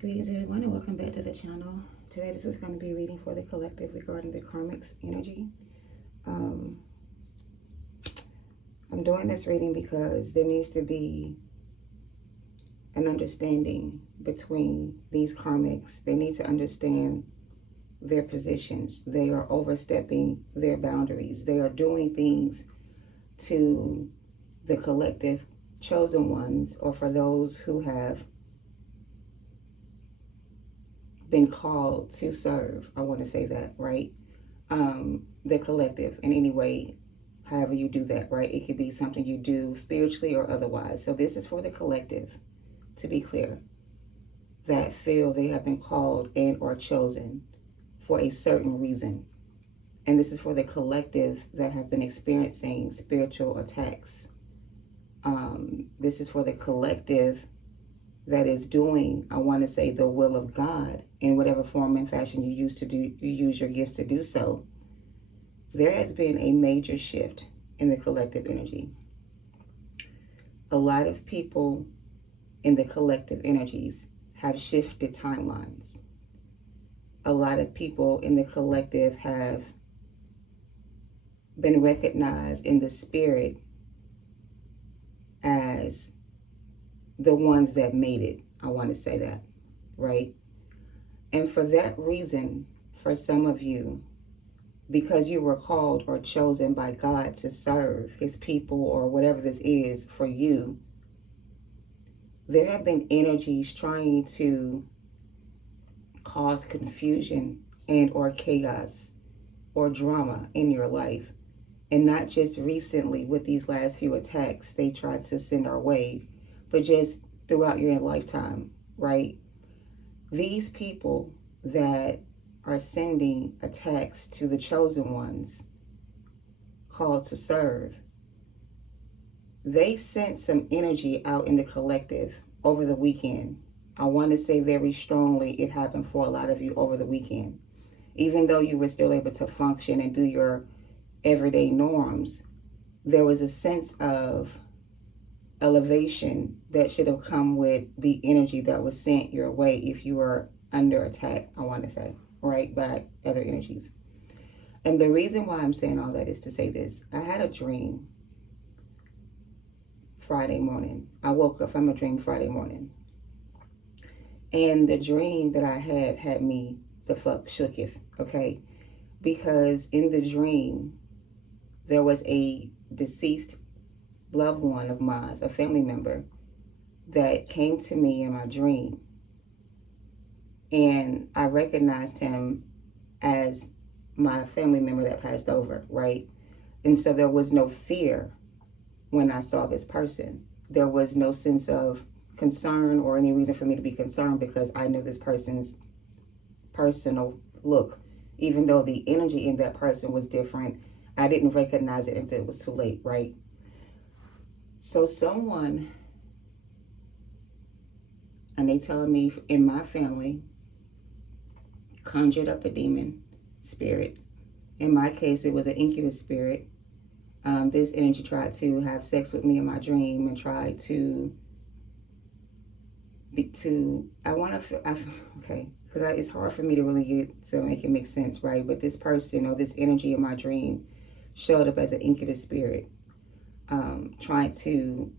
Greetings everyone and welcome back to the channel. Today this is going to be reading for the collective regarding the karmic's energy. I'm doing this reading because there needs to be an understanding between these karmics. They need to understand their positions. They are overstepping their boundaries. They are doing things to the collective chosen ones, or for those who have been called to serve. I want to say that, right? The collective in any way, however you do that, right? It could be something you do spiritually or otherwise. So this is for the collective, to be clear, that feel they have been called and or chosen for a certain reason. And this is for the collective that have been experiencing spiritual attacks. This is for the collective that is doing, I want to say, the will of God in whatever form and fashion you use your gifts to do so. There has been a major shift in the collective energy. A lot of people in the collective energies have shifted timelines. A lot of people in the collective have been recognized in the spirit as the ones that made it. I want to say that, right? And for that reason, for some of you, because you were called or chosen by God to serve his people or whatever this is for you, there have been energies trying to cause confusion and or chaos or drama in your life. And not just recently with these last few attacks they tried to send our way, but just throughout your lifetime, right? These people that are sending attacks to the chosen ones called to serve, they sent some energy out in the collective over the weekend. I want to say very strongly it happened for a lot of you over the weekend. Even though you were still able to function and do your everyday norms, there was a sense of elevation that should have come with the energy that was sent your way if you were under attack, I want to say, right, by other energies. And the reason why I'm saying all that is to say this. I had a dream Friday morning. I woke up from a dream Friday morning. And the dream that I had me the fuck shooketh, okay? Because in the dream, there was a deceased loved one of mine, a family member, that came to me in my dream. And I recognized him as my family member that passed over, right? And so there was no fear when I saw this person. There was no sense of concern or any reason for me to be concerned because I knew this person's personal look. Even though the energy in that person was different, I didn't recognize it until it was too late, right? So someone, and they telling me in my family, conjured up a demon spirit. In my case, it was an incubus spirit. This energy tried to have sex with me in my dream and tried to okay, because it's hard for me to really get to make it make sense, right? But this person or this energy in my dream showed up as an incubus spirit, trying to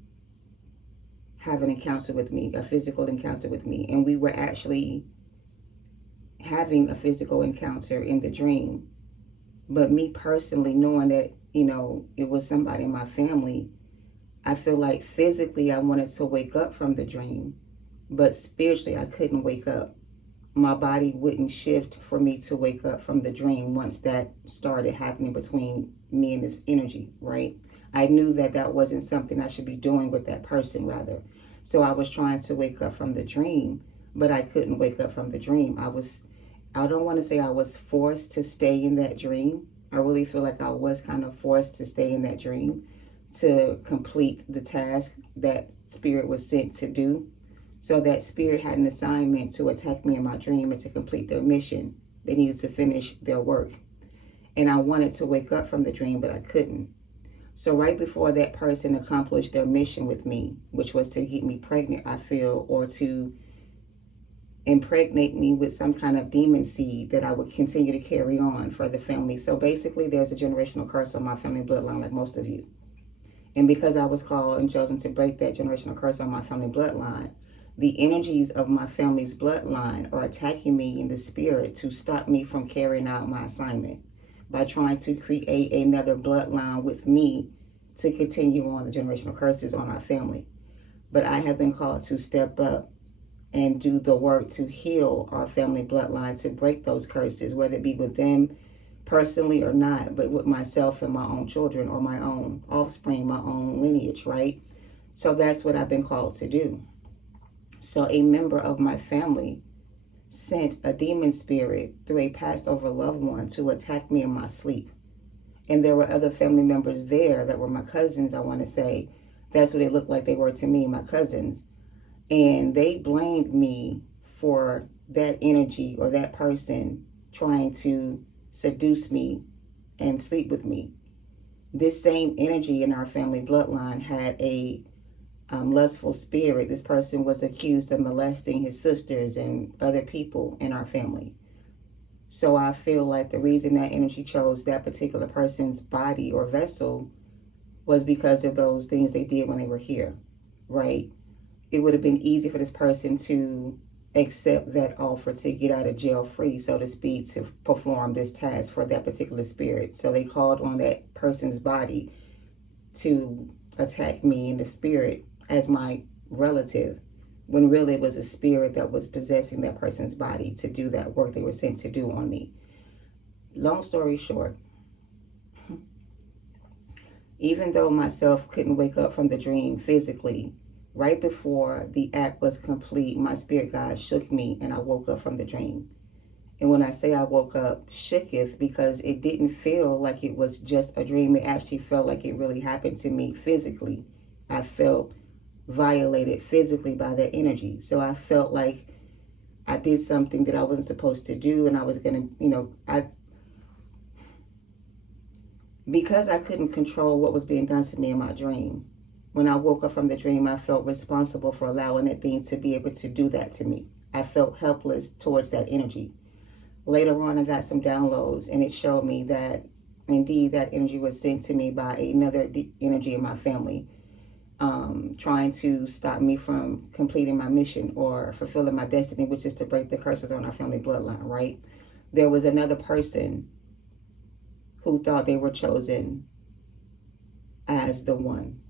have an encounter with me, a physical encounter with me. And we were actually having a physical encounter in the dream. But me personally, knowing that, you know, it was somebody in my family, I feel like physically I wanted to wake up from the dream, but spiritually I couldn't wake up. My body wouldn't shift for me to wake up from the dream once that started happening between me and this energy, right? I knew that that wasn't something I should be doing with that person, rather. So I was trying to wake up from the dream, but I couldn't wake up from the dream. I don't want to say I was forced to stay in that dream. I really feel like I was kind of forced to stay in that dream to complete the task that spirit was sent to do. So that spirit had an assignment to attack me in my dream and to complete their mission. They needed to finish their work. And I wanted to wake up from the dream, but I couldn't. So right before that person accomplished their mission with me, which was to get me pregnant, I feel, or to impregnate me with some kind of demon seed that I would continue to carry on for the family. So basically, there's a generational curse on my family bloodline, like most of you. And because I was called and chosen to break that generational curse on my family bloodline, the energies of my family's bloodline are attacking me in the spirit to stop me from carrying out my assignment by trying to create another bloodline with me to continue on the generational curses on our family. But I have been called to step up and do the work to heal our family bloodline, to break those curses, whether it be with them personally or not, but with myself and my own children or my own offspring, my own lineage, right? So that's what I've been called to do. So a member of my family sent a demon spirit through a passed over loved one to attack me in my sleep. And there were other family members there that were my cousins, I want to say. That's what they looked like they were to me, my cousins. And they blamed me for that energy or that person trying to seduce me and sleep with me. This same energy in our family bloodline had a lustful spirit. This person was accused of molesting his sisters and other people in our family. So I feel like the reason that energy chose that particular person's body or vessel was because of those things they did when they were here, right? It would have been easy for this person to accept that offer to get out of jail free, so to speak, to perform this task for that particular spirit. So they called on that person's body to attack me in the spirit as my relative, when really it was a spirit that was possessing that person's body to do that work they were sent to do on me. Long story short, even though myself couldn't wake up from the dream physically, right before the act was complete, my spirit guide shook me and I woke up from the dream. And when I say I woke up, shooketh, because it didn't feel like it was just a dream. It actually felt like it really happened to me physically. I felt violated physically by that energy. So I felt like I did something that I wasn't supposed to do, and I was going to, because I couldn't control what was being done to me in my dream. When I woke up from the dream, I felt responsible for allowing that thing to be able to do that to me. I felt helpless towards that energy. Later on, I got some downloads, and it showed me that indeed that energy was sent to me by another energy in my family, trying to stop me from completing my mission or fulfilling my destiny, which is to break the curses on our family bloodline, right? There was another person who thought they were chosen as the one.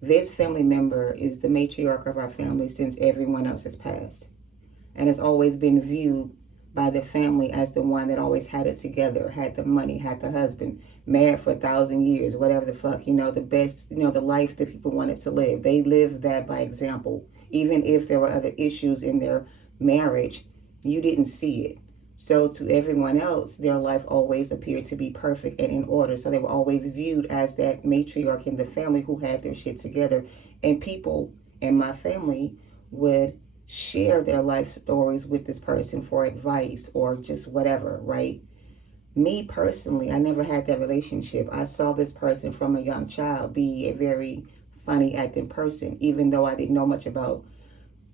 This family member is the matriarch of our family since everyone else has passed, and has always been viewed by the family as the one that always had it together, had the money, had the husband, married for 1,000 years, whatever the fuck, the best, the life that people wanted to live. They lived that by example. Even if there were other issues in their marriage, you didn't see it. So to everyone else, their life always appeared to be perfect and in order. So they were always viewed as that matriarch in the family who had their shit together. And people in my family would share their life stories with this person for advice or just whatever, right? Me personally, I never had that relationship. I saw this person from a young child be a very funny acting person, even though I didn't know much about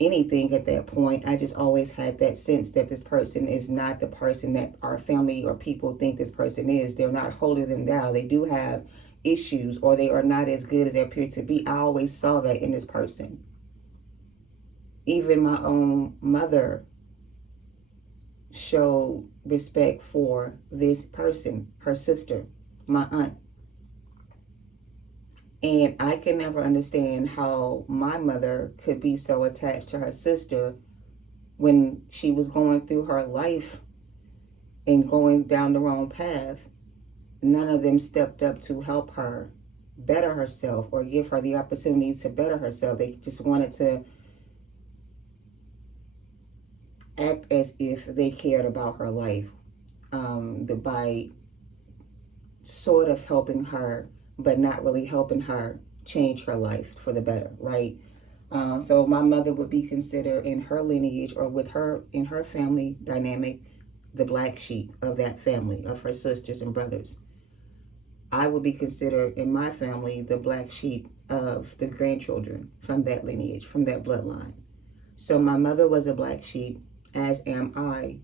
anything at that point. I just always had that sense that this person is not the person that our family or people think this person is. They're not holier than thou. They do have issues, or they are not as good as they appear to be. I always saw that in this person. Even my own mother showed respect for this person, her sister, my aunt. And I can never understand how my mother could be so attached to her sister when she was going through her life and going down the wrong path. None of them stepped up to help her better herself or give her the opportunity to better herself. They just wanted to act as if they cared about her life, by sort of helping her, but not really helping her change her life for the better, right? So my mother would be considered in her lineage or with her in her family dynamic, the black sheep of that family, of her sisters and brothers. I would be considered in my family the black sheep of the grandchildren from that lineage, from that bloodline. So my mother was a black sheep, as am I.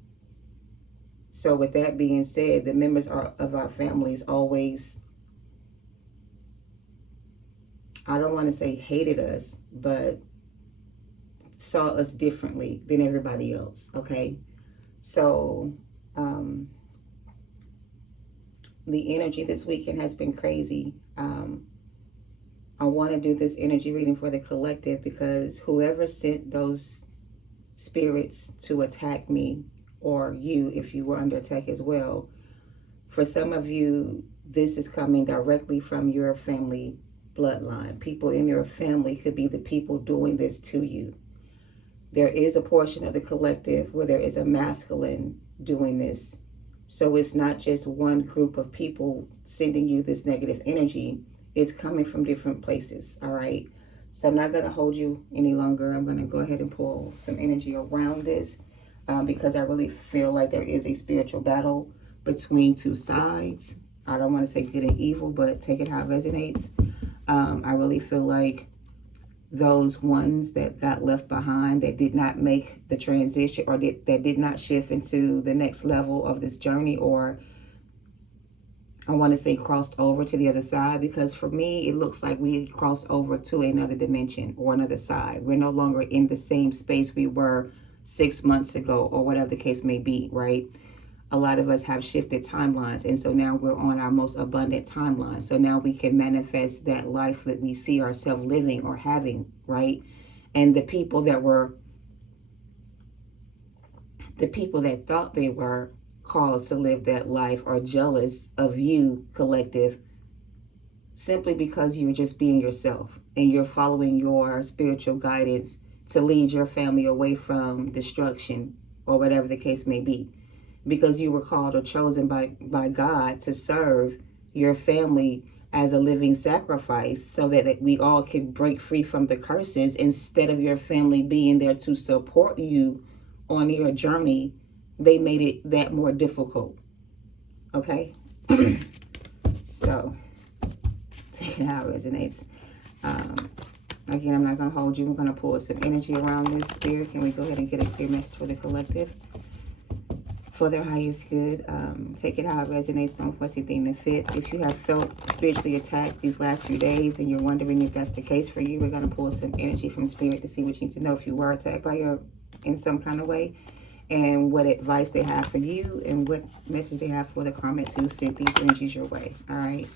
So with that being said, the members of our families always, I don't want to say hated us, but saw us differently than everybody else, okay? So the energy this weekend has been crazy. I want to do this energy reading for the collective because whoever sent those spirits to attack me, or you if you were under attack as well, for some of you, this is coming directly from your family bloodline. People in your family could be the people doing this to you. There is a portion of the collective where there is a masculine doing this. So it's not just one group of people sending you this negative energy. It's coming from different places, all right? So I'm not going to hold you any longer. I'm going to go ahead and pull some energy around this because I really feel like there is a spiritual battle between two sides. I don't want to say good and evil, but take it how it resonates. I really feel like those ones that got left behind, that did not make the transition, or that did not shift into the next level of this journey, or I want to say crossed over to the other side, because for me, it looks like we crossed over to another dimension or another side. We're no longer in the same space we were 6 months ago, or whatever the case may be, right? A lot of us have shifted timelines, and so now we're on our most abundant timeline. So now we can manifest that life that we see ourselves living or having, right? And the people that thought they were called to live that life are jealous of you, collective, simply because you're just being yourself and you're following your spiritual guidance to lead your family away from destruction, or whatever the case may be. Because you were called or chosen by God to serve your family as a living sacrifice, so that we all could break free from the curses, instead of your family being there to support you on your journey. They made it that more difficult. Okay? So, take it how it resonates. Again, I'm not going to hold you. I'm going to pull some energy around this. Spirit, can we go ahead and get a clear message for the collective? For their highest good. Take it how it resonates. Don't force anything to fit. If you have felt spiritually attacked these last few days and you're wondering if that's the case for you, we're going to pull some energy from Spirit to see what you need to know if you were attacked by in some kind of way, and what advice they have for you, and what message they have for the karmics who sent these energies your way. All right.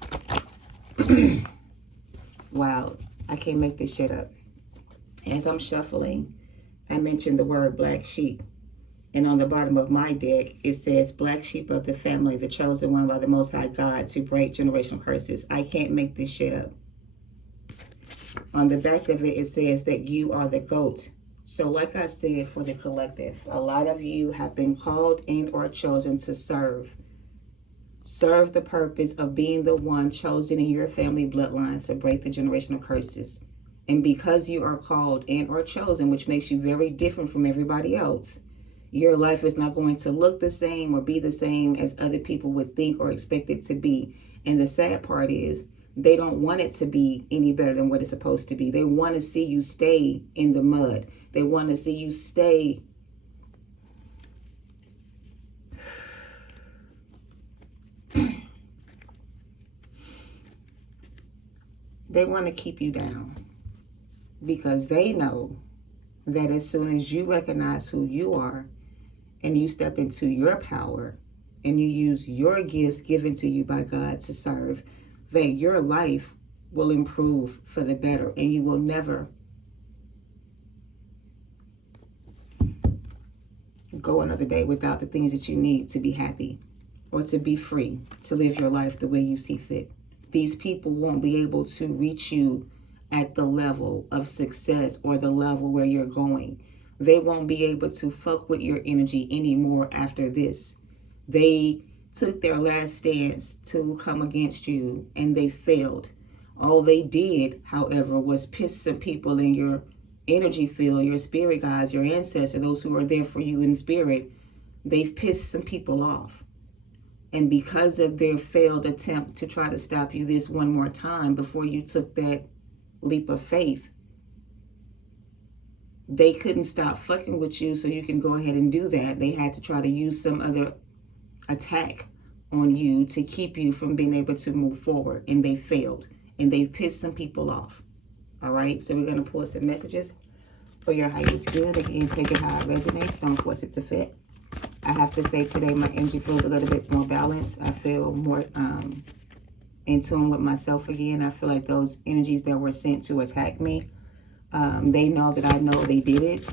Wow. I can't make this shit up. As I'm shuffling, I mentioned the word black sheep. And on the bottom of my deck, it says, black sheep of the family, the chosen one by the Most High God to break generational curses. I can't make this shit up. On the back of it, it says that you are the GOAT. So like I said, for the collective, a lot of you have been called and or chosen to serve. Serve the purpose of being the one chosen in your family bloodline to break the generational curses. And because you are called and or chosen, which makes you very different from everybody else, your life is not going to look the same or be the same as other people would think or expect it to be. And the sad part is, they don't want it to be any better than what it's supposed to be. They want to see you stay in the mud. They want to see you stay. They want to keep you down, because they know that as soon as you recognize who you are and you step into your power and you use your gifts given to you by God to serve, that your life will improve for the better, and you will never go another day without the things that you need to be happy or to be free, to live your life the way you see fit. These people won't be able to reach you at the level of success or the level where you're going. They won't be able to fuck with your energy anymore after this. They took their last stance to come against you and they failed. All they did, however, was piss some people in your energy field, your spirit guides, your ancestors, those who are there for you in spirit. They've pissed some people off. And because of their failed attempt to try to stop you this one more time before you took that leap of faith, they couldn't stop fucking with you, so you can go ahead and do that. They had to try to use some other attack on you to keep you from being able to move forward, and they failed, and they pissed some people off. All right, so we're going to pull some messages for your highest good. Again, take it how it resonates. Don't force it to fit. I have to say today my energy feels a little bit more balanced. I feel more in tune with myself again. I feel like those energies that were sent to attack me, they know that I know they did it.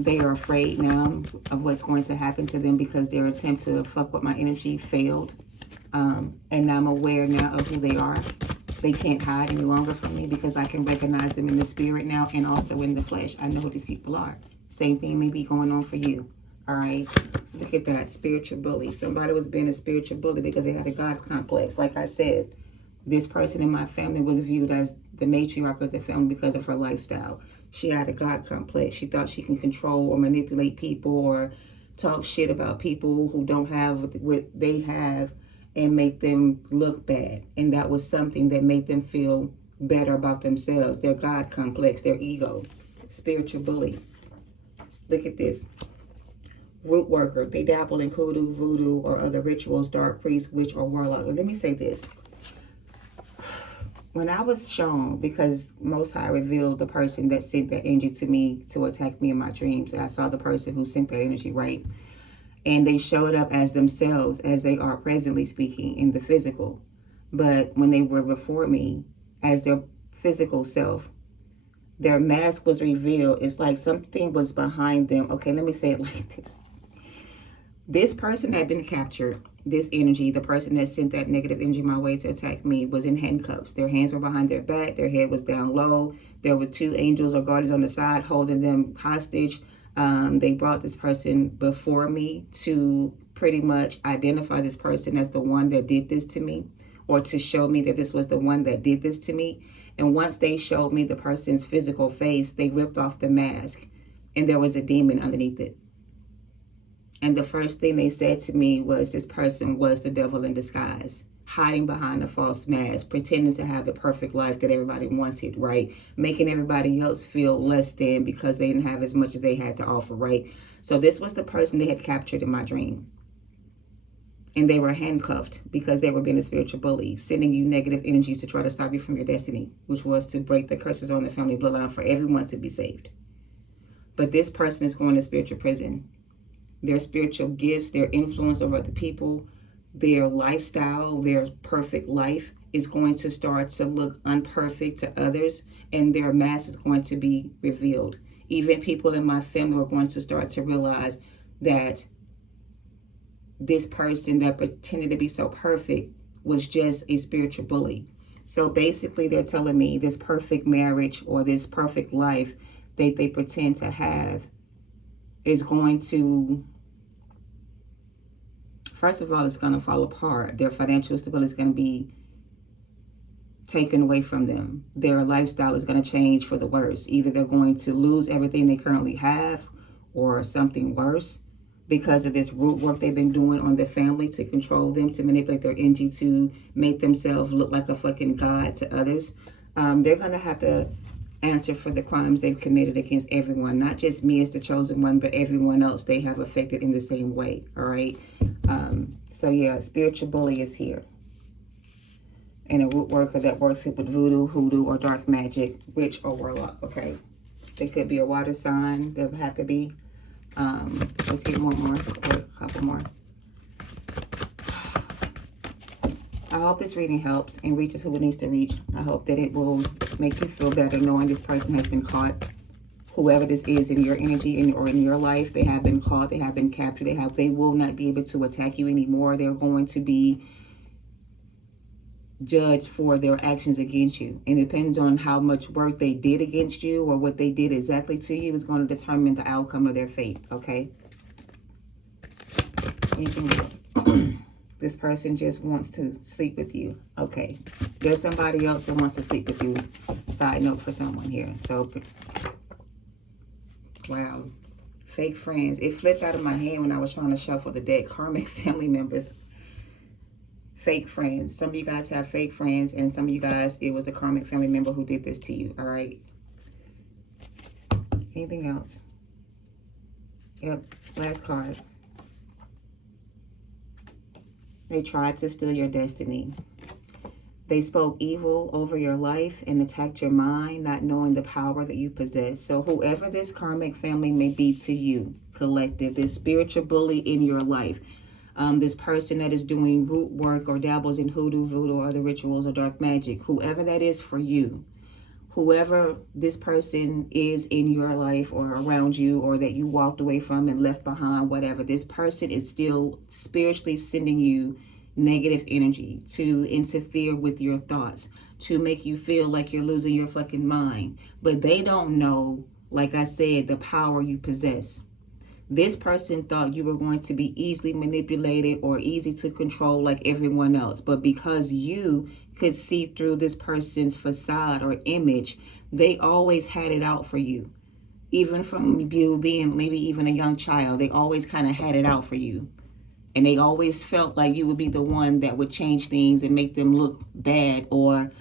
They are afraid now of what's going to happen to them because their attempt to fuck with my energy failed. And I'm aware now of who they are. They can't hide any longer from me because I can recognize them in the spirit now and also in the flesh. I know who these people are. Same thing may be going on for you. All right. Look at that. Spiritual bully. Somebody was being a spiritual bully because they had a God complex. Like I said, this person in my family was viewed as the matriarch of the family because of her lifestyle. She had a God complex. She thought she can control or manipulate people or talk shit about people who don't have what they have and make them look bad. And that was something that made them feel better about themselves. Their God complex, their ego. Spiritual bully. Look at this. Root worker. They dabble in hoodoo, voodoo, or other rituals, dark priest, witch, or warlock. Let me say this. When I was shown, because Most High revealed the person that sent that energy to me to attack me in my dreams, and I saw the person who sent that energy, right? And they showed up as themselves, as they are presently speaking in the physical. But when they were before me as their physical self, their mask was revealed. It's like something was behind them. Okay, let me say it like this. This person had been captured. This energy, the person that sent that negative energy my way to attack me, was in handcuffs. Their hands were behind their back. Their head was down low. There were 2 angels or guardians on the side holding them hostage. They brought this person before me to pretty much identify this person as the one that did this to me, or to show me that this was the one that did this to me. And once they showed me the person's physical face, they ripped off the mask and there was a demon underneath it. And the first thing they said to me was this person was the devil in disguise, hiding behind a false mask, pretending to have the perfect life that everybody wanted, right? Making everybody else feel less than because they didn't have as much as they had to offer, right? So this was the person they had captured in my dream. And they were handcuffed because they were being a spiritual bully, sending you negative energies to try to stop you from your destiny, which was to break the curses on the family bloodline for everyone to be saved. But this person is going to spiritual prison. Their spiritual gifts, their influence over other people, their lifestyle, their perfect life is going to start to look unperfect to others, and their mask is going to be revealed. Even people in my family are going to start to realize that this person that pretended to be so perfect was just a spiritual bully. So basically they're telling me this perfect marriage or this perfect life that they pretend to have is going to, first of all, it's going to fall apart. Their financial stability is going to be taken away from them. Their lifestyle is going to change for the worse. Either they're going to lose everything they currently have or something worse because of this root work they've been doing on their family to control them, to manipulate their energy, to make themselves look like a fucking god to others. They're going to have to answer for the crimes they've committed against everyone, not just me as the chosen one, but everyone else they have affected in the same way. All right. So yeah, spiritual bully is here. And a root worker that works with voodoo, hoodoo, or dark magic, witch, or warlock. Okay. They could be a water sign. They'll have to be. Let's get one more, or a couple more. I hope this reading helps and reaches who it needs to reach. I hope that it will make you feel better knowing this person has been caught. Whoever this is in your energy or in your life, they have been caught, they have been captured, they will not be able to attack you anymore. They're going to be judged for their actions against you. And it depends on how much work they did against you or what they did exactly to you is going to determine the outcome of their fate. Okay? Anything else? This person just wants to sleep with you. Okay. There's somebody else that wants to sleep with you. Side note for someone here. So, wow. Fake friends. It flipped out of my hand when I was trying to shuffle the deck. Karmic family members. Fake friends. Some of you guys have fake friends, and some of you guys, it was a karmic family member who did this to you. All right. Anything else? Yep, last card. They tried to steal your destiny. They spoke evil over your life and attacked your mind, not knowing the power that you possess. So whoever this karmic family may be to you, collective, this spiritual bully in your life, this person that is doing root work or dabbles in hoodoo, voodoo, or other rituals or dark magic, whoever that is for you, whoever this person is in your life or around you, or that you walked away from and left behind, whatever, this person is still spiritually sending you negative energy to interfere with your thoughts, to make you feel like you're losing your fucking mind. But they don't know, like I said, the power you possess. This person thought you were going to be easily manipulated or easy to control like everyone else. But because you could see through this person's facade or image, they always had it out for you. Even from you being maybe even a young child, they always kind of had it out for you. And they always felt like you would be the one that would change things and make them look bad or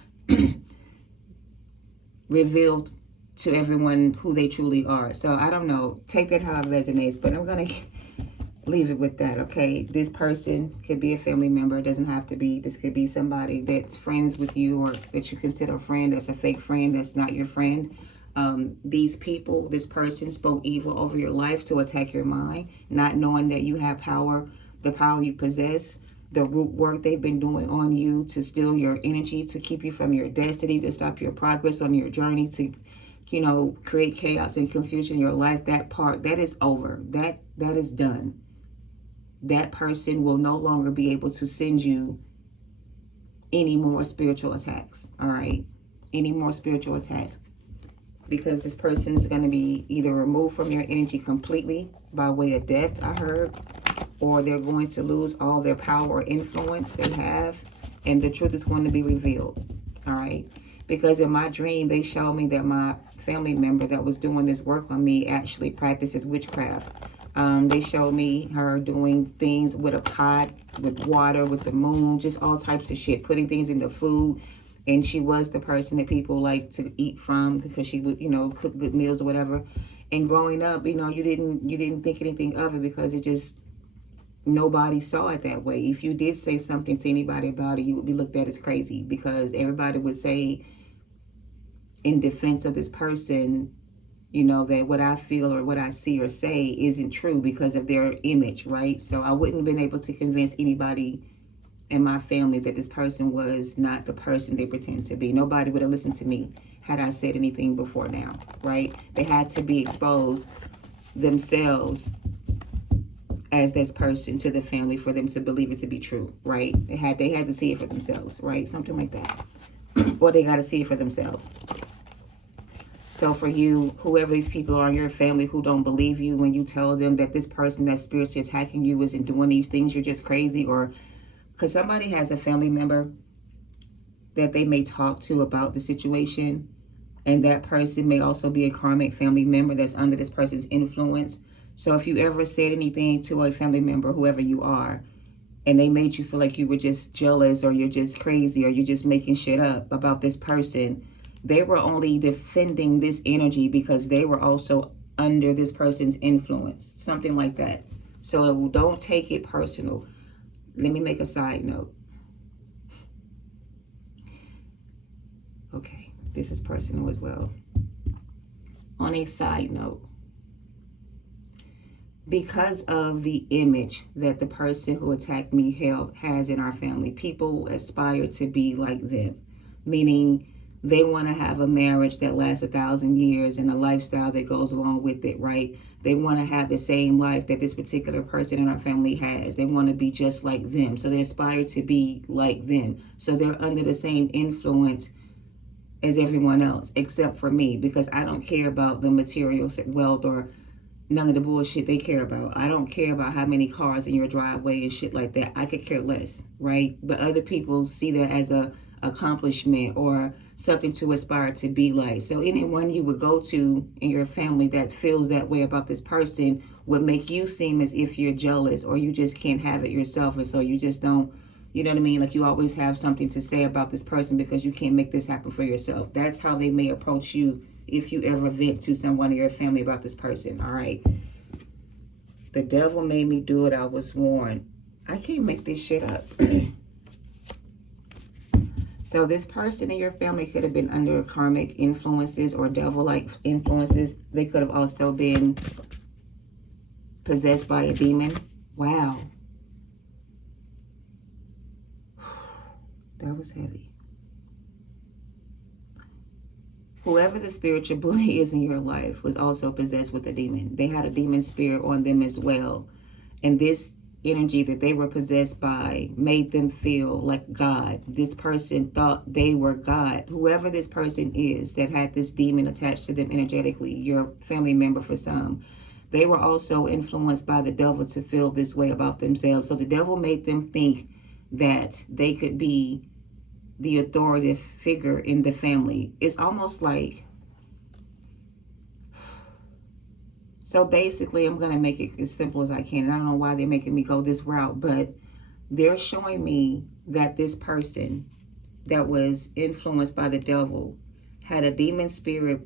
revealed to everyone who they truly are. So I don't know, take that how it resonates, but I'm gonna leave it with that, okay? This person could be a family member, it doesn't have to be. This could be somebody that's friends with you or that you consider a friend that's a fake friend, that's not your friend. These people, this person spoke evil over your life to attack your mind, not knowing that you have power, the power you possess, the root work they've been doing on you to steal your energy, to keep you from your destiny, to stop your progress on your journey, to create chaos and confusion in your life. That part, that is over. That is done. That person will no longer be able to send you any more spiritual attacks. All right? Any more spiritual attacks. Because this person is going to be either removed from your energy completely by way of death, I heard, or they're going to lose all their power or influence they have, and the truth is going to be revealed. All right? Because in my dream, they showed me that my family member that was doing this work on me actually practices witchcraft. They showed me her doing things with a pot, with water, with the moon, just all types of shit, putting things in the food. And she was the person that people like to eat from because she would, cook good meals or whatever. And growing up, you didn't think anything of it because it just, nobody saw it that way. If you did say something to anybody about it, you would be looked at as crazy because everybody would say in defense of this person, that what I feel or what I see or say isn't true because of their image, right? So I wouldn't have been able to convince anybody in my family that this person was not the person they pretend to be. Nobody would have listened to me had I said anything before now, right? They had to be exposed themselves as this person to the family for them to believe it to be true, right? They had to see it for themselves, right? Something like that. Or they got to see it for themselves. So for you, whoever these people are in your family who don't believe you when you tell them that this person that's spiritually attacking you isn't doing these things, you're just crazy, or because somebody has a family member that they may talk to about the situation, and that person may also be a karmic family member that's under this person's influence. So if you ever said anything to a family member, whoever you are, and they made you feel like you were just jealous or you're just crazy or you're just making shit up about this person, they were only defending this energy because they were also under this person's influence, something like that. So don't take it personal. Let me make a side note. Okay, this is personal as well. On a side note, because of the image that the person who attacked me has in our family, people aspire to be like them, meaning they want to have a marriage that lasts 1,000 years and a lifestyle that goes along with it, right? They want to have the same life that this particular person in our family has. They want to be just like them. So they aspire to be like them. So they're under the same influence as everyone else, except for me, because I don't care about the material wealth or none of the bullshit they care about. I don't care about how many cars in your driveway and shit like that. I could care less, right? But other people see that as a accomplishment or something to aspire to be like. So anyone you would go to in your family that feels that way about this person would make you seem as if you're jealous or you just can't have it yourself, and so you just don't, you know what I mean? Like you always have something to say about this person because you can't make this happen for yourself. That's how they may approach you if you ever vent to someone in your family about this person. All right. The devil made me do it. I was warned. I can't make this shit up. So this person in your family could have been under karmic influences or devil-like influences. They could have also been possessed by a demon. Wow. That was heavy. Whoever the spiritual bully is in your life was also possessed with a demon. They had a demon spirit on them as well. And this energy that they were possessed by made them feel like God. This person thought they were God. Whoever this person is that had this demon attached to them energetically, your family member for some, they were also influenced by the devil to feel this way about themselves. So the devil made them think that they could be the authoritative figure in the family. It's almost like, so basically I'm going to make it as simple as I can. And I don't know why they're making me go this route, but they're showing me that this person that was influenced by the devil had a demon spirit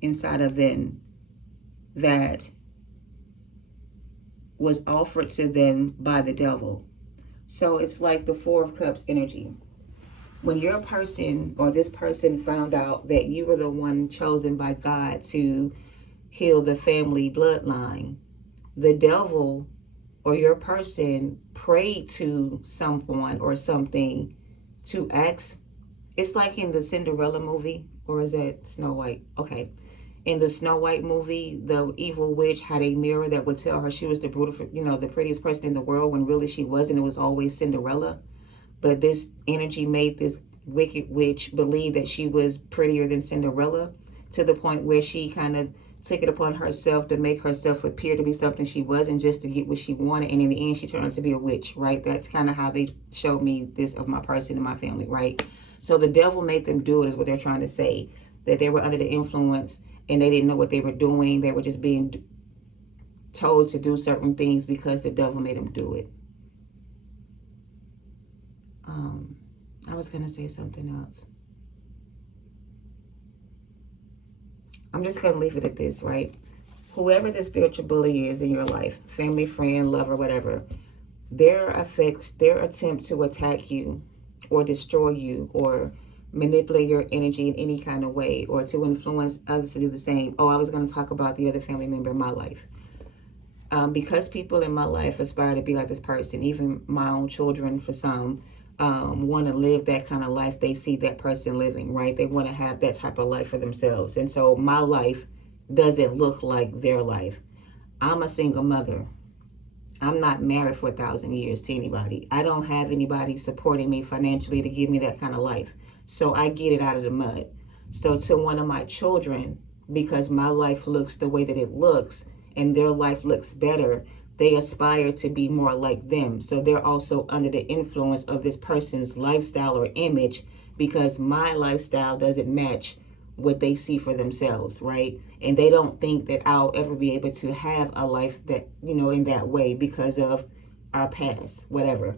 inside of them that was offered to them by the devil. So it's like the Four of Cups energy. When your person or this person found out that you were the one chosen by God to heal the family bloodline, the devil or your person prayed to someone or something to ask. It's like in the Cinderella movie, or is it Snow White? Okay. In the Snow White movie, the evil witch had a mirror that would tell her she was the beautiful, the prettiest person in the world, when really she wasn't. It was always Cinderella. But this energy made this wicked witch believe that she was prettier than Cinderella, to the point where she kind of took it upon herself to make herself appear to be something she wasn't, just to get what she wanted. And in the end, she turned out to be a witch, right? That's kind of how they showed me this of my person and my family, right? So the devil made them do it, is what they're trying to say. That they were under the influence and they didn't know what they were doing. They were just being told to do certain things because the devil made them do it. I was going to say something else. I'm just going to leave it at this, right? Whoever the spiritual bully is in your life, family, friend, lover, whatever, their attempt to attack you or destroy you or manipulate your energy in any kind of way, or to influence others to do the same. Oh, I was going to talk about the other family member in my life. Because people in my life aspire to be like this person, even my own children for some, want to live that kind of life they see that person living, right? They want to have that type of life for themselves. And so my life doesn't look like their life. I'm a single mother. I'm not married for 1,000 years to anybody. I don't have anybody supporting me financially to give me that kind of life. So I get it out of the mud. So to one of my children, because my life looks the way that it looks and their life looks better, they aspire to be more like them. So they're also under the influence of this person's lifestyle or image, because my lifestyle doesn't match what they see for themselves, right? And they don't think that I'll ever be able to have a life that, in that way because of our past, whatever.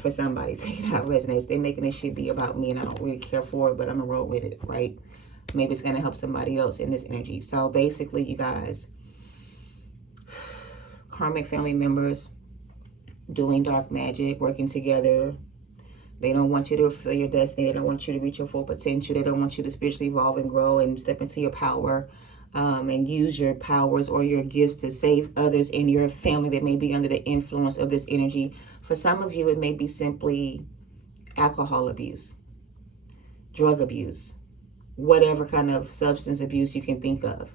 For somebody, take it out, resonates. They're making this shit be about me and I don't really care for it, but I'm gonna roll with it, right? Maybe it's gonna help somebody else in this energy. So basically, you guys, karmic family members doing dark magic, working together. They don't want you to fulfill your destiny. They don't want you to reach your full potential. They don't want you to spiritually evolve and grow and step into your power, and use your powers or your gifts to save others in your family that may be under the influence of this energy. For some of you, it may be simply alcohol abuse, drug abuse, whatever kind of substance abuse you can think of.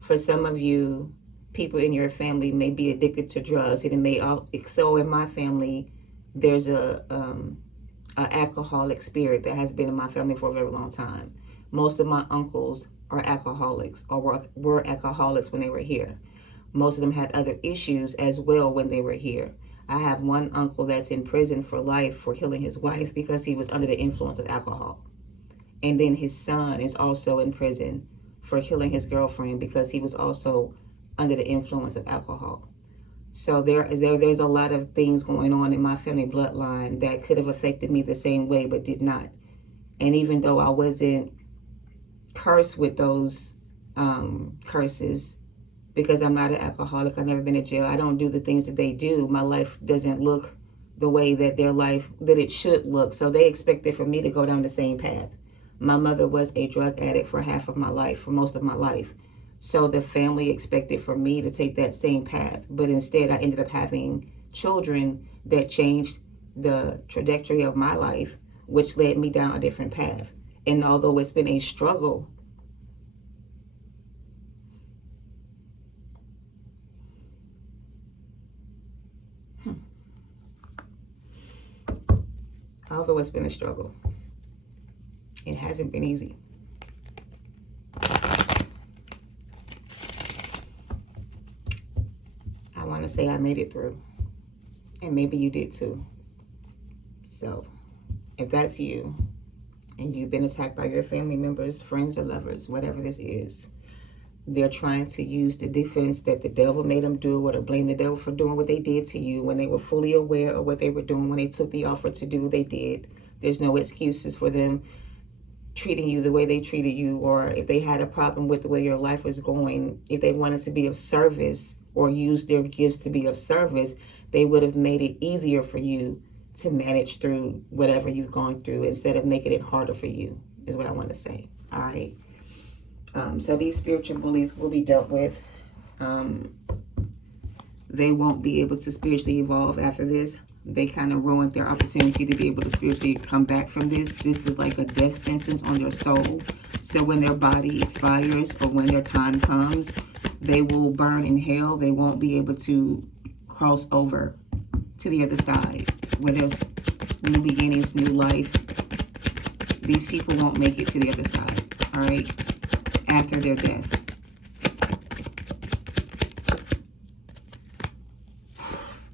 For some of you, people in your family may be addicted to drugs. So in my family, there's a alcoholic spirit that has been in my family for a very long time. Most of my uncles are alcoholics or were alcoholics when they were here. Most of them had other issues as well when they were here. I have one uncle that's in prison for life for killing his wife because he was under the influence of alcohol. And then his son is also in prison for killing his girlfriend because he was also under the influence of alcohol. So there's a lot of things going on in my family bloodline that could have affected me the same way, but did not. And even though I wasn't curse with those curses, because I'm not an alcoholic. I've never been to jail. I don't do the things that they do. My life doesn't look the way that their life, that it should look. So they expected for me to go down the same path. My mother was a drug addict for half of my life, for most of my life. So the family expected for me to take that same path. But instead, I ended up having children that changed the trajectory of my life, which led me down a different path. And although it's been a struggle, it hasn't been easy. I want to say I made it through. And maybe you did too. So if that's you, and you've been attacked by your family members, friends, or lovers, whatever this is, they're trying to use the defense that the devil made them do, or to blame the devil for doing what they did to you when they were fully aware of what they were doing, when they took the offer to do what they did. There's no excuses for them treating you the way they treated you, or if they had a problem with the way your life was going, if they wanted to be of service or use their gifts to be of service, they would have made it easier for you to manage through whatever you've gone through instead of making it harder for you, is what I want to say. All right. So these spiritual bullies will be dealt with. They won't be able to spiritually evolve after this. They kind of ruined their opportunity to be able to spiritually come back from this. This is like a death sentence on their soul. So when their body expires, or when their time comes, they will burn in hell. They won't be able to cross over to the other side, where there's new beginnings, new life. These people won't make it to the other side, all right, after their death.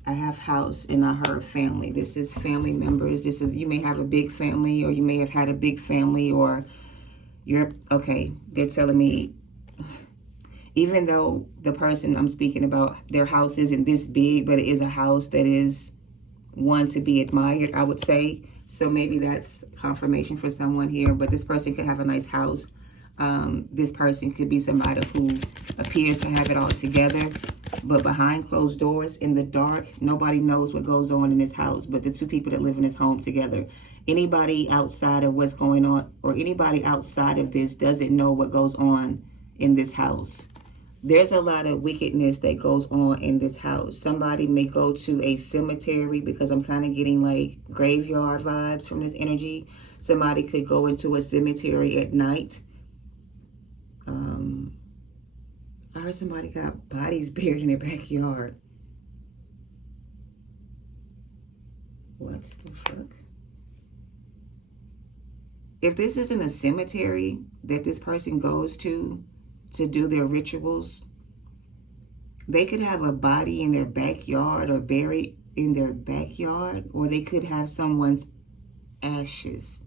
I have house and I heard family. This is family members. This is, you may have a big family, or you may have had a big family, or you're, okay, they're telling me, even though the person I'm speaking about, their house isn't this big, but it is a house that is one to be admired, I would say. So maybe that's confirmation for someone here, but this person could have a nice house. This person could be somebody who appears to have it all together, but behind closed doors, in the dark, nobody knows what goes on in this house but the two people that live in this home together. Anybody outside of what's going on, or anybody outside of this, doesn't know what goes on in this house. There's a lot of wickedness that goes on in this house. Somebody may go to a cemetery, because I'm kind of getting like graveyard vibes from this energy. Somebody could go into a cemetery at night. I heard somebody got bodies buried in their backyard. What the fuck? If this isn't a cemetery that this person goes to do their rituals, they could have a body in their backyard, or buried in their backyard, or they could have someone's ashes.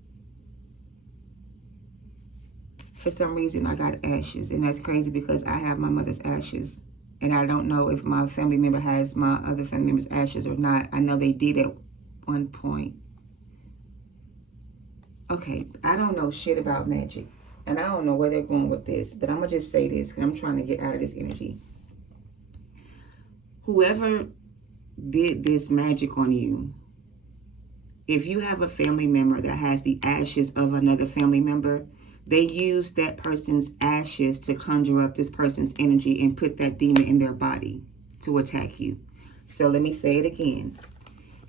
For some reason, I got ashes, and that's crazy because I have my mother's ashes, and I don't know if my family member has my other family member's ashes or not. I know they did at one point. Okay, I don't know shit about magic, and I don't know where they're going with this, but I'm going to just say this because I'm trying to get out of this energy. Whoever did this magic on you, if you have a family member that has the ashes of another family member, they use that person's ashes to conjure up this person's energy and put that demon in their body to attack you. So let me say it again.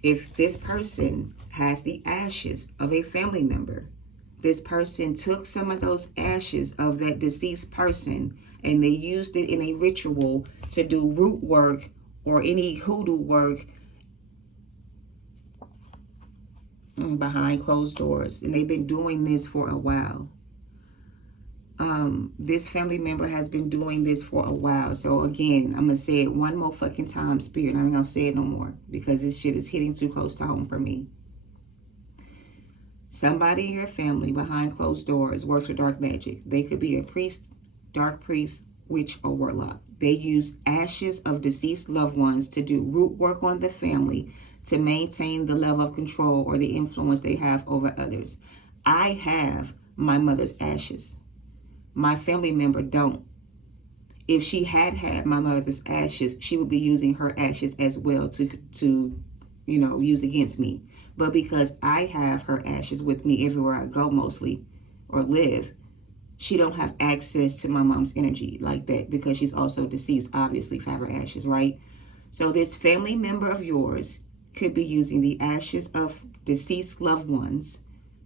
If this person has the ashes of a family member, this person took some of those ashes of that deceased person and they used it in a ritual to do root work or any hoodoo work behind closed doors. And they've been doing this for a while. This family member has been doing this for a while. So again, I'm going to say it one more fucking time, Spirit. I'm not going to say it no more because this shit is hitting too close to home for me. Somebody in your family behind closed doors works with dark magic. They could be a priest, dark priest, witch, or warlock. They use ashes of deceased loved ones to do root work on the family to maintain the level of control or the influence they have over others. I have my mother's ashes. My family member don't. If she had my mother's ashes, she would be using her ashes as well to use against me. But because I have her ashes with me everywhere I go mostly, or live, she don't have access to my mom's energy like that, because she's also deceased, obviously, for her ashes, right? So this family member of yours could be using the ashes of deceased loved ones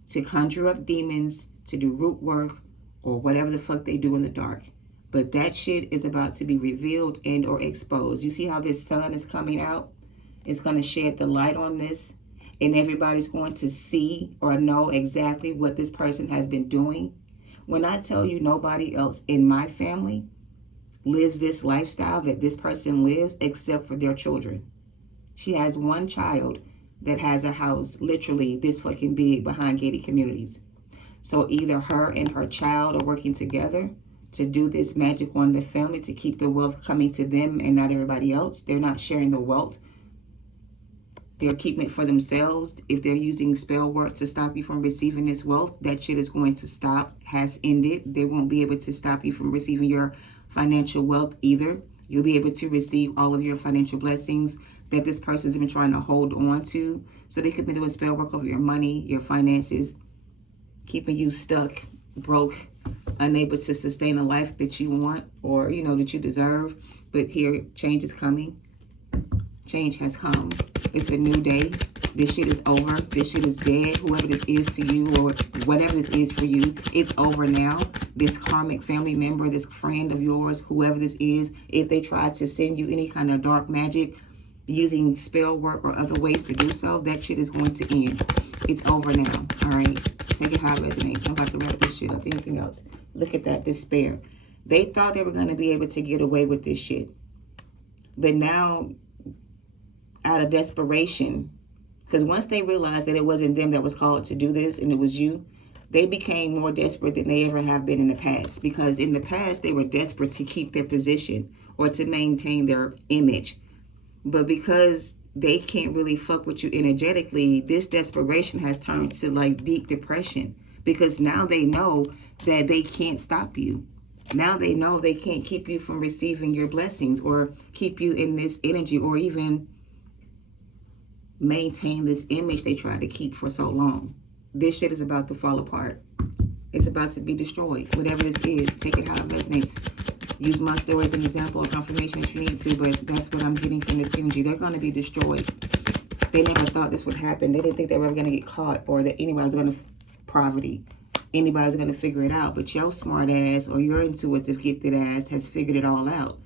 to conjure up demons, to do root work, or whatever the fuck they do in the dark. But that shit is about to be revealed and or exposed. You see how this sun is coming out? It's going to shed the light on this, and everybody's going to see or know exactly what this person has been doing. When I tell you nobody else in my family lives this lifestyle that this person lives except for their children. She has one child that has a house literally this fucking big behind gated communities. So either her and her child are working together to do this magic on the family to keep the wealth coming to them and not everybody else. They're not sharing the wealth. They're keeping it for themselves. If they're using spell work to stop you from receiving this wealth, that shit is going to stop, has ended. They won't be able to stop you from receiving your financial wealth either. You'll be able to receive all of your financial blessings that this person's been trying to hold on to. So they could be doing spell work over your money, your finances, keeping you stuck, broke, unable to sustain a life that you want or, that you deserve. But here, change is coming. Change has come. It's a new day. This shit is over. This shit is dead. Whoever this is to you or whatever this is for you, it's over now. This karmic family member, this friend of yours, whoever this is, if they try to send you any kind of dark magic using spell work or other ways to do so, that shit is going to end. It's over now. All right? Take it how it resonates. I'm about to wrap this shit up. Anything else? Look at that despair. They thought they were going to be able to get away with this shit. But now, out of desperation, because once they realized that it wasn't them that was called to do this and it was you, they became more desperate than they ever have been in the past. Because in the past, they were desperate to keep their position or to maintain their image. But because they can't really fuck with you energetically, this desperation has turned to like deep depression. Because now they know that they can't stop you. Now they know they can't keep you from receiving your blessings or keep you in this energy or even maintain this image they tried to keep for so long. This shit is about to fall apart. It's about to be destroyed. Whatever this is, take it how it resonates. Use my story as an example or confirmation if you need to, but that's what I'm getting from this energy. They're going to be destroyed. They never thought this would happen. They didn't think they were ever going to get caught or that anybody was going to poverty. Anybody's going to figure it out. But your smart ass or your intuitive gifted ass has figured it all out.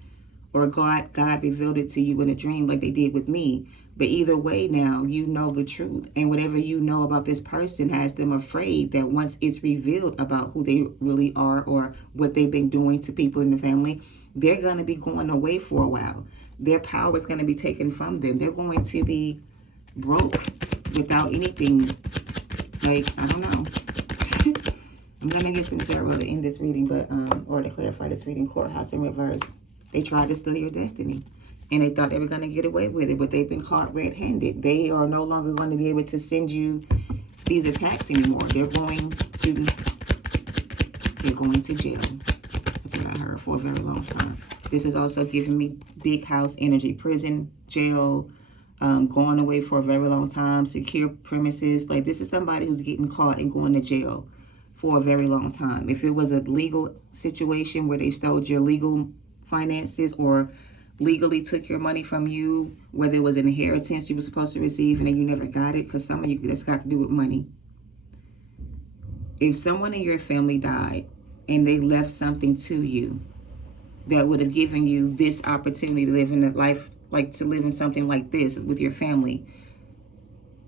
Or God revealed it to you in a dream like they did with me. But either way now, you know the truth. And whatever you know about this person has them afraid that once it's revealed about who they really are or what they've been doing to people in the family, they're going to be going away for a while. Their power is going to be taken from them. They're going to be broke without anything. Like, I don't know. I'm going to get some tarot to end this reading, but or to clarify this reading. Courthouse in reverse. They tried to steal your destiny. And they thought they were going to get away with it, but they've been caught red-handed. They are no longer going to be able to send you these attacks anymore. They're going to jail. That's what I heard for a very long time. This is also giving me big house energy, prison, jail, going away for a very long time, secure premises. Like, this is somebody who's getting caught and going to jail for a very long time. If it was a legal situation where they stole your legal finances or legally took your money from you, whether it was an inheritance you were supposed to receive and then you never got it, because some of you, that's got to do with money. If someone in your family died and they left something to you that would have given you this opportunity to live in a life, like to live in something like this with your family,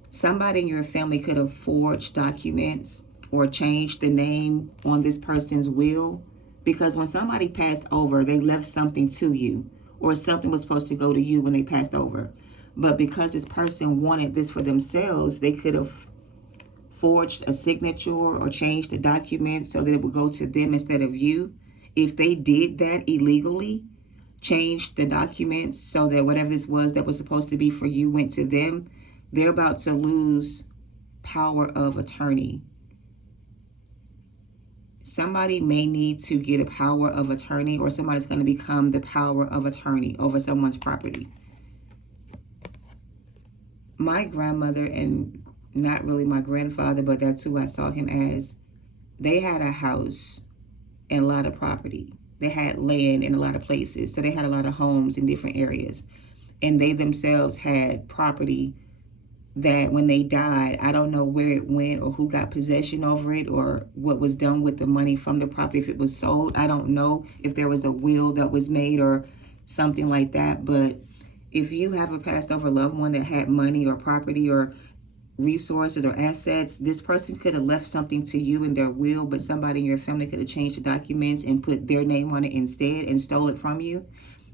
somebody in your family could have forged documents or changed the name on this person's will. Because when somebody passed over, they left something to you, or something was supposed to go to you when they passed over. But because this person wanted this for themselves, they could have forged a signature or changed the document so that it would go to them instead of you. If they did that illegally, changed the documents so that whatever this was that was supposed to be for you went to them, they're about to lose power of attorney. somebody may need to get a power of attorney, or somebody's going to become the power of attorney over someone's property. My grandmother, and not really my grandfather, but that's who I saw him as, they had a house and a lot of property. They had land in a lot of places. So they had a lot of homes in different areas. And they themselves had property that when they died, I don't know where it went or who got possession over it or what was done with the money from the property. If it was sold, I don't know if there was a will that was made or something like that. But if you have a passed over loved one that had money or property or resources or assets, this person could have left something to you in their will, but somebody in your family could have changed the documents and put their name on it instead and stole it from you.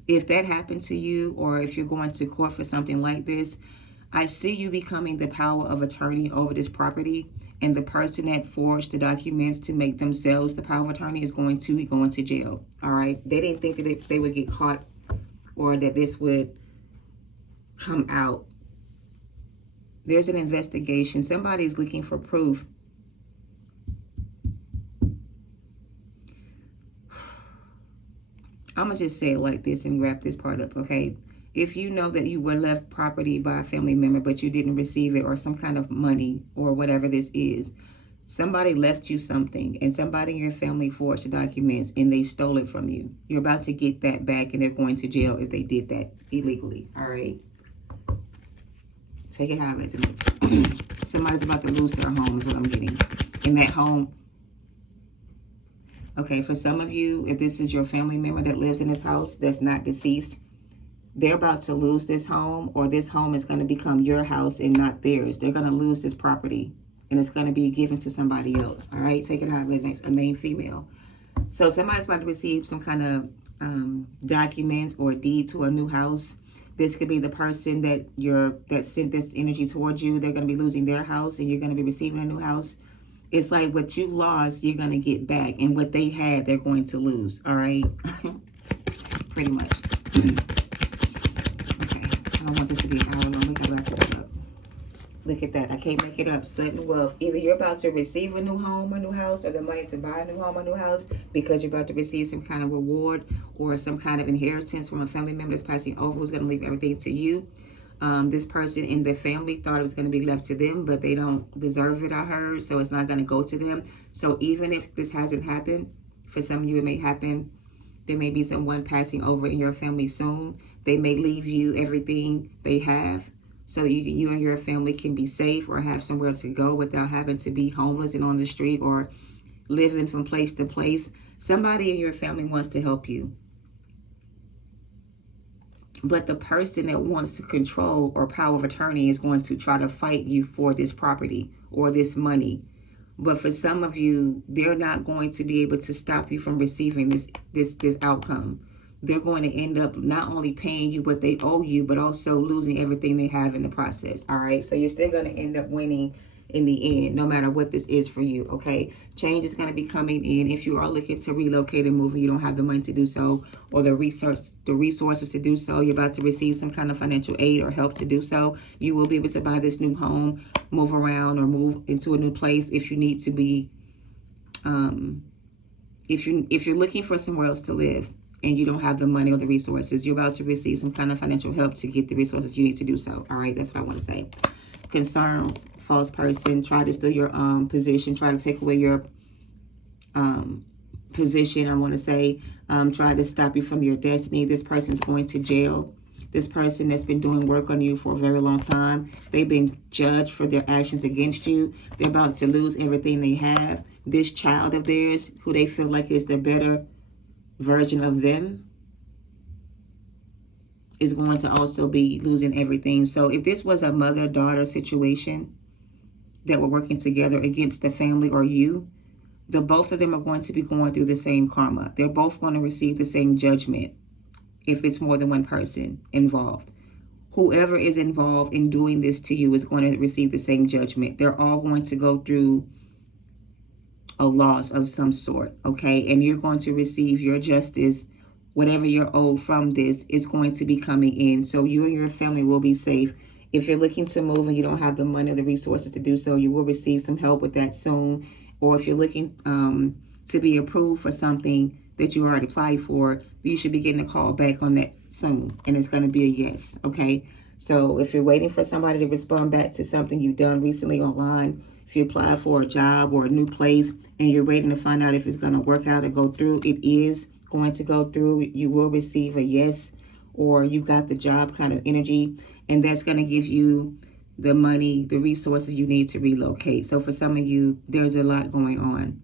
If that happened to you, or if you're going to court for something like this, I see you becoming the power of attorney over this property, and the person that forged the documents to make themselves the power of attorney is going to be going to jail. All right. They didn't think that they would get caught or that this would come out. There's an investigation. Somebody's looking for proof. I'm going to just say it like this and wrap this part up, okay? If you know that you were left property by a family member, but you didn't receive it, or some kind of money or whatever this is, somebody left you something and somebody in your family forged the documents and they stole it from you. You're about to get that back, and they're going to jail if they did that illegally, all right? Take it how it resonates. Somebody's about to lose their home is what I'm getting. In that home. Okay, for some of you, if this is your family member that lives in this house that's not deceased, they're about to lose this home, or this home is going to become your house and not theirs. They're going to lose this property, and it's going to be given to somebody else. All right, take it how it resonates. A main female. So somebody's about to receive some kind of documents or deed to a new house. This could be the person that sent this energy towards you. They're going to be losing their house, and you're going to be receiving a new house. It's like what you lost, you're going to get back, and what they had, they're going to lose. All right, pretty much. Okay, I don't want this to be an hour long. Look at that up. Look at that. I can't make it up. Sudden wealth. Either you're about to receive a new home or new house, or the money to buy a new home or new house because you're about to receive some kind of reward or some kind of inheritance from a family member that's passing over who's going to leave everything to you. This person in the family thought it was going to be left to them, but they don't deserve it, I heard, so it's not going to go to them. So even if this hasn't happened, for some of you it may happen. There may be someone passing over in your family soon. They may leave you everything they have so that you and your family can be safe or have somewhere to go without having to be homeless and on the street or living from place to place. Somebody in your family wants to help you. But the person that wants to control or power of attorney is going to try to fight you for this property or this money. But for some of you, they're not going to be able to stop you from receiving this outcome. They're going to end up not only paying you what they owe you, but also losing everything they have in the process. All right. So you're still going to end up winning in the end, no matter what this is for you. Okay. Change is going to be coming in. If you are looking to relocate and move and you don't have the money to do so, or the resources to do so, you're about to receive some kind of financial aid or help to do so. You will be able to buy this new home, move around, or move into a new place if you need to be. If you're looking for somewhere else to live and you don't have the money or the resources, you're about to receive some kind of financial help to get the resources you need to do so. All right, that's what I want to say. Concern, false person, try to steal your position, try to take away your position, I want to say, try to stop you from your destiny. This person's going to jail. This person that's been doing work on you for a very long time, they've been judged for their actions against you. They're about to lose everything they have. This child of theirs, who they feel like is the better version of them, is going to also be losing everything. So if this was a mother-daughter situation that were working together against the family or you, the both of them are going to be going through the same karma. They're both going to receive the same judgment if it's more than one person involved. Whoever is involved in doing this to you is going to receive the same judgment. They're all going to go through a loss of some sort, okay? And you're going to receive your justice. Whatever you're owed from this is going to be coming in. So you and your family will be safe. If you're looking to move and you don't have the money or the resources to do so, you will receive some help with that soon. Or if you're looking to be approved for something that you already applied for, you should be getting a call back on that soon. And it's going to be a yes, okay? So if you're waiting for somebody to respond back to something you've done recently online, if you apply for a job or a new place and you're waiting to find out if it's going to work out or go through, it is going to go through. You will receive a yes, or you got the job kind of energy, and that's going to give you the money, the resources you need to relocate. So for some of you, there's a lot going on.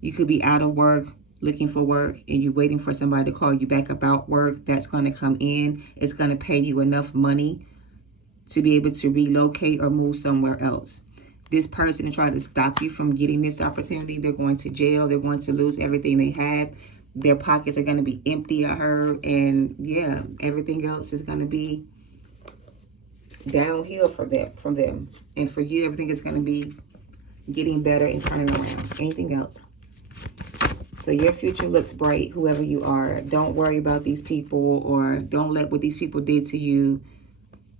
You could be out of work, looking for work, and you're waiting for somebody to call you back about work. That's going to come in. It's going to pay you enough money to be able to relocate or move somewhere else. This person to try to stop you from getting this opportunity, they're going to jail. They're going to lose everything they have. Their pockets are going to be empty, I heard. And yeah, everything else is going to be downhill from them. And for you, everything is going to be getting better and turning around. Anything else? So your future looks bright, whoever you are. Don't worry about these people, or don't let what these people did to you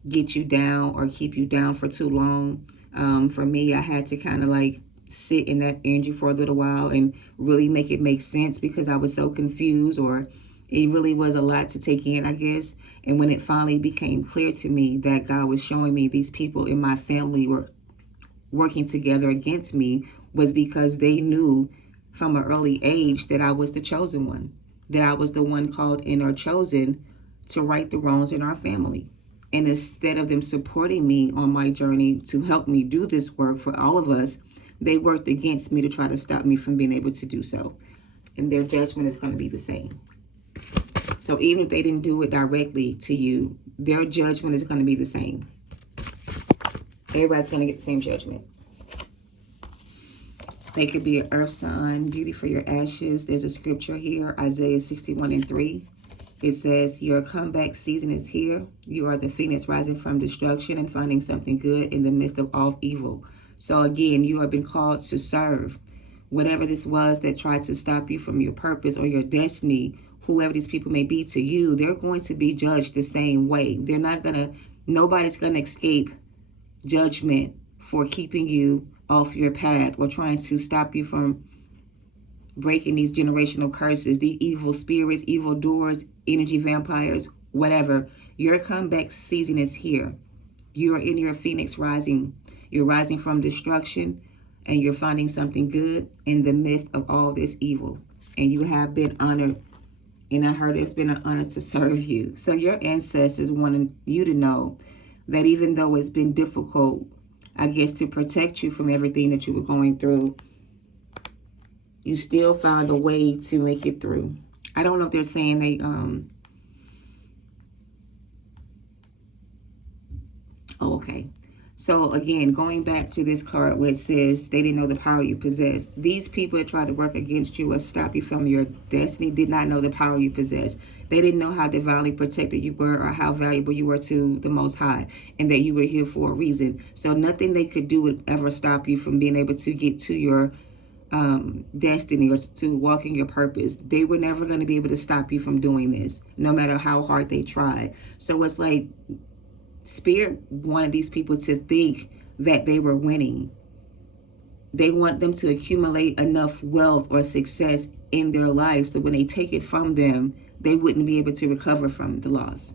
get you down or keep you down for too long. For me, I had to kind of like sit in that energy for a little while and really make it make sense, because I was so confused, or it really was a lot to take in, I guess. And when it finally became clear to me that God was showing me these people in my family were working together against me, was because they knew from an early age that I was the chosen one, that I was the one called in or chosen to right the wrongs in our family. And instead of them supporting me on my journey to help me do this work for all of us, they worked against me to try to stop me from being able to do so. And their judgment is going to be the same. So even if they didn't do it directly to you, their judgment is going to be the same. Everybody's going to get the same judgment. They could be an earth sign, beauty for your ashes. There's a scripture here, Isaiah 61:3. It says, your comeback season is here. You are the phoenix rising from destruction and finding something good in the midst of all evil. So again, you have been called to serve. Whatever this was that tried to stop you from your purpose or your destiny, whoever these people may be to you, they're going to be judged the same way. Nobody's going to escape judgment for keeping you off your path or trying to stop you from breaking these generational curses, these evil spirits, evil doers, energy vampires, whatever. Your comeback season is here. You are in your phoenix rising. You're rising from destruction, and you're finding something good in the midst of all this evil. And you have been honored. And I heard it's been an honor to serve you. So your ancestors wanted you to know that even though it's been difficult, I guess, to protect you from everything that you were going through, you still found a way to make it through. I don't know if they're saying they, okay. So again, going back to this card where it says they didn't know the power you possess. These people that tried to work against you or stop you from your destiny did not know the power you possess. They didn't know how divinely protected you were or how valuable you were to the Most High, and that you were here for a reason. So nothing they could do would ever stop you from being able to get to your destiny or to walk in your purpose. They were never going to be able to stop you from doing this, no matter how hard they tried. So it's like Spirit wanted these people to think that they were winning. They want them to accumulate enough wealth or success in their life so when they take it from them, they wouldn't be able to recover from the loss.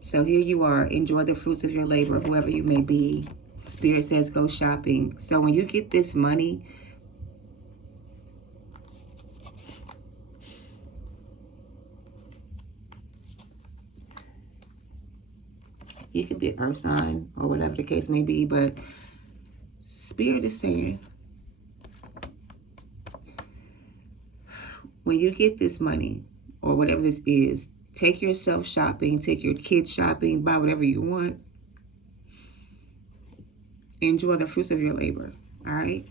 So here you are. Enjoy the fruits of your labor, whoever you may be. Spirit says go shopping. So when you get this money, you could be an earth sign or whatever the case may be, but Spirit is saying, when you get this money or whatever this is, take yourself shopping, take your kids shopping, buy whatever you want. Enjoy the fruits of your labor, all right?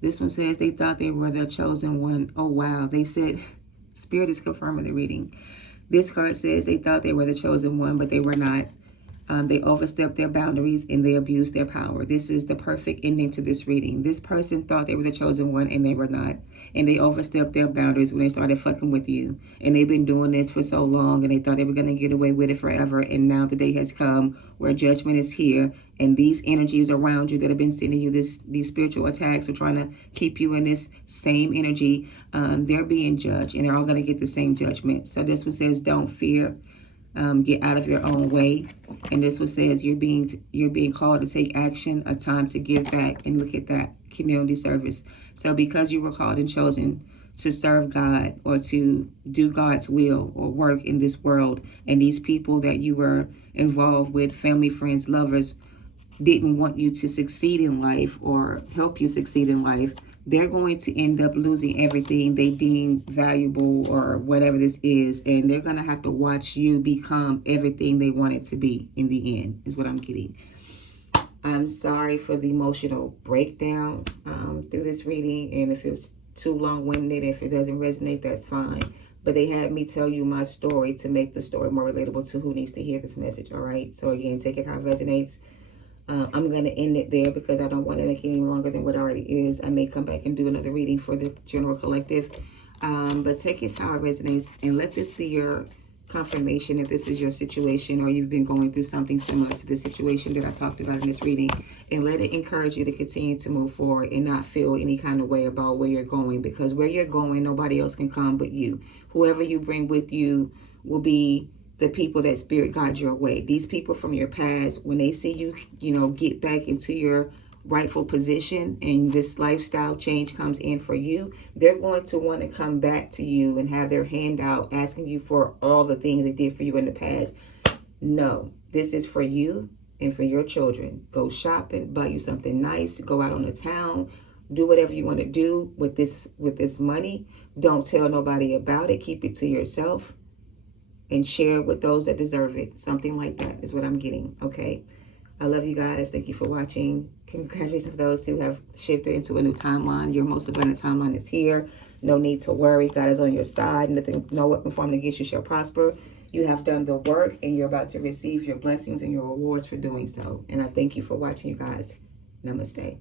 This one says they thought they were the chosen one. Oh, wow. They said, Spirit is confirming the reading. This card says they thought they were the chosen one, but they were not. They overstepped their boundaries and they abused their power. This is the perfect ending to this reading. This person thought they were the chosen one and they were not. And they overstepped their boundaries when they started fucking with you. And they've been doing this for so long and they thought they were going to get away with it forever. And now the day has come where judgment is here. And these energies around you that have been sending you these spiritual attacks or trying to keep you in this same energy, they're being judged and they're all going to get the same judgment. So this one says, don't fear. Get out of your own way. And this one says you're being called to take action, a time to give back. And look at that, community service. So because you were called and chosen to serve God or to do God's will or work in this world, and these people that you were involved with, family, friends, lovers, didn't want you to succeed in life or help you succeed in life, they're going to end up losing everything they deem valuable or whatever this is. And they're going to have to watch you become everything they want it to be in the end, is what I'm getting. I'm sorry for the emotional breakdown through this reading. And if it was too long-winded, if it doesn't resonate, that's fine. But they had me tell you my story to make the story more relatable to who needs to hear this message, all right? So again, take it how it resonates. I'm going to end it there because I don't want to make it any longer than what it already is. I may come back and do another reading for the general collective. But take it how it resonates and let this be your confirmation if this is your situation or you've been going through something similar to the situation that I talked about in this reading. And let it encourage you to continue to move forward and not feel any kind of way about where you're going, because where you're going, nobody else can come but you. Whoever you bring with you will be the people that spirit guides your way. These people from your past, when they see you, get back into your rightful position and this lifestyle change comes in for you, they're going to want to come back to you and have their hand out asking you for all the things they did for you in the past. No, this is for you and for your children. Go shopping, buy you something nice, go out on the town, do whatever you want to do with this money. Don't tell nobody about it. Keep it to yourself. And share with those that deserve it. Something like that is what I'm getting, okay? I love you guys. Thank you for watching. Congratulations for those who have shifted into a new timeline. Your most abundant timeline is here. No need to worry. God is on your side. No weapon formed against you shall prosper. You have done the work, and you're about to receive your blessings and your rewards for doing so. And I thank you for watching, you guys. Namaste.